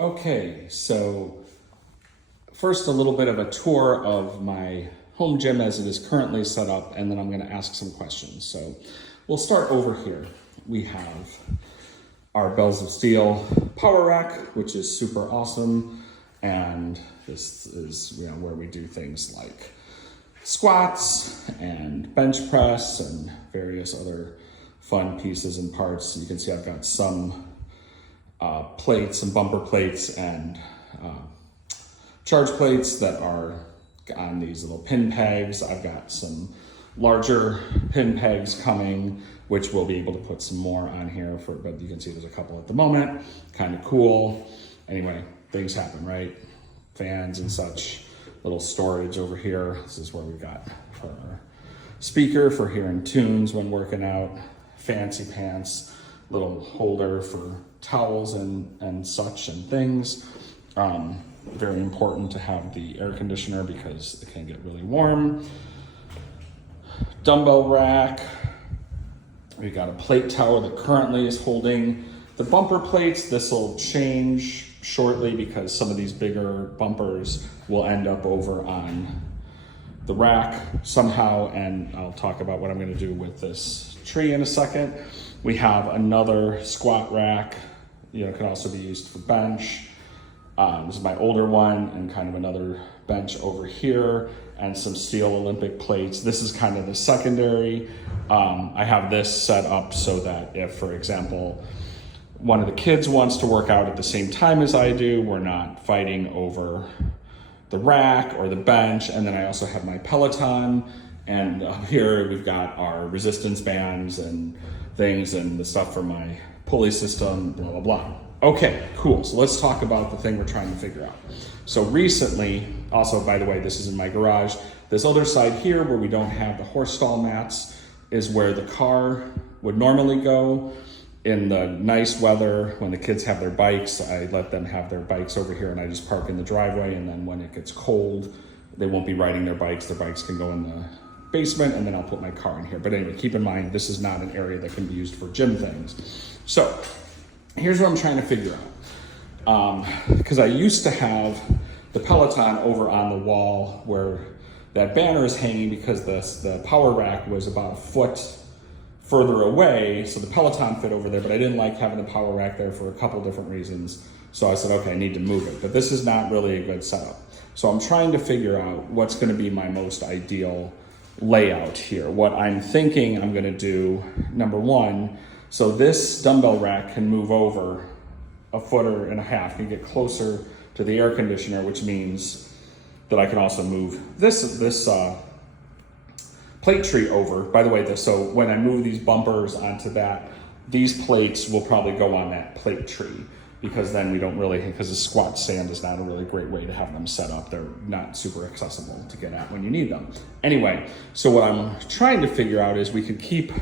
Okay, so first a little bit of a tour of my home gym as it is currently set up, and then I'm going to ask some questions. So we'll start over here. We have our Bells of Steel power rack, which is super awesome, and this is where we do things like squats and bench press and various other fun pieces and parts. You can see I've got some plates and bumper plates and charge plates that are on these little pin pegs. I've got some larger pin pegs coming, which we'll be able to put some more on here but you can see there's a couple at the moment. Kind of cool. Anyway, things happen, right? Fans and such. Little storage over here. This is where we got for our speaker for hearing tunes when working out. Fancy pants. Little holder for towels and such and things. Very important to have the air conditioner because it can get really warm. Dumbbell rack. We got a plate tower that currently is holding the bumper plates. This will change shortly because some of these bigger bumpers will end up over on the rack somehow, and I'll talk about what I'm going to do with this tree in a second. We have another squat rack, can also be used for bench. This is my older one, and kind of another bench over here, and some steel Olympic plates. This is kind of the secondary. I have this set up so that if, for example, one of the kids wants to work out at the same time as I do, we're not fighting over the rack or the bench. And then I also have my Peloton, and here we've got our resistance bands and things and the stuff for my pulley system, blah, blah, blah. Okay, cool. So let's talk about the thing we're trying to figure out. So recently, also, by the way, this is in my garage. This other side here where we don't have the horse stall mats is where the car would normally go. In the nice weather, when the kids have their bikes, I let them have their bikes over here and I just park in the driveway, and then when it gets cold, they won't be riding their bikes. Their bikes can go in the basement, and then I'll put my car in here. But anyway, keep in mind, this is not an area that can be used for gym things. So here's what I'm trying to figure out. Because I used to have the Peloton over on the wall where that banner is hanging, because the power rack was about a foot further away, so the Peloton fit over there, but I didn't like having the power rack there for a couple different reasons. So I said, okay, I need to move it, but this is not really a good setup. So I'm trying to figure out what's gonna be my most ideal layout here. What I'm thinking I'm gonna do, number one, so this dumbbell rack can move over a foot and a half, can get closer to the air conditioner, which means that I can also move this plate tree over. By the way, so when I move these bumpers onto that, these plates will probably go on that plate tree, because then we don't really, because the squat stand is not a really great way to have them set up. They're not super accessible to get at when you need them. Anyway, so what I'm trying to figure out is we could keep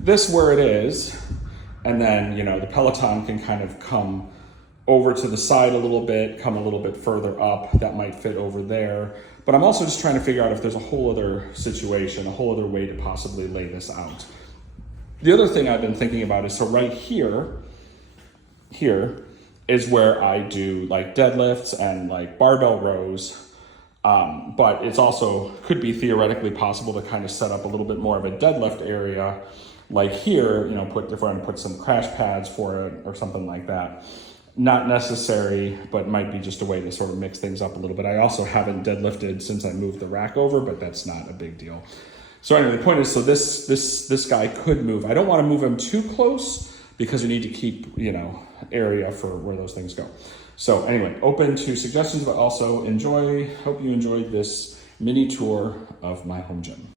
this where it is, and then, the Peloton can kind of come over to the side a little bit, come a little bit further up. That might fit over there. But I'm also just trying to figure out if there's a whole other situation, a whole other way to possibly lay this out. The other thing I've been thinking about is, so right here is where I do like deadlifts and like barbell rows. But it's also could be theoretically possible to kind of set up a little bit more of a deadlift area, like here, put some crash pads for it or something like that. Not necessary, but might be just a way to sort of mix things up a little bit. I also haven't deadlifted since I moved the rack over, but that's not a big deal. So anyway, the point is, so this guy could move. I don't want to move him too close because you need to keep, area for where those things go. So anyway, open to suggestions, but also hope you enjoyed this mini tour of my home gym.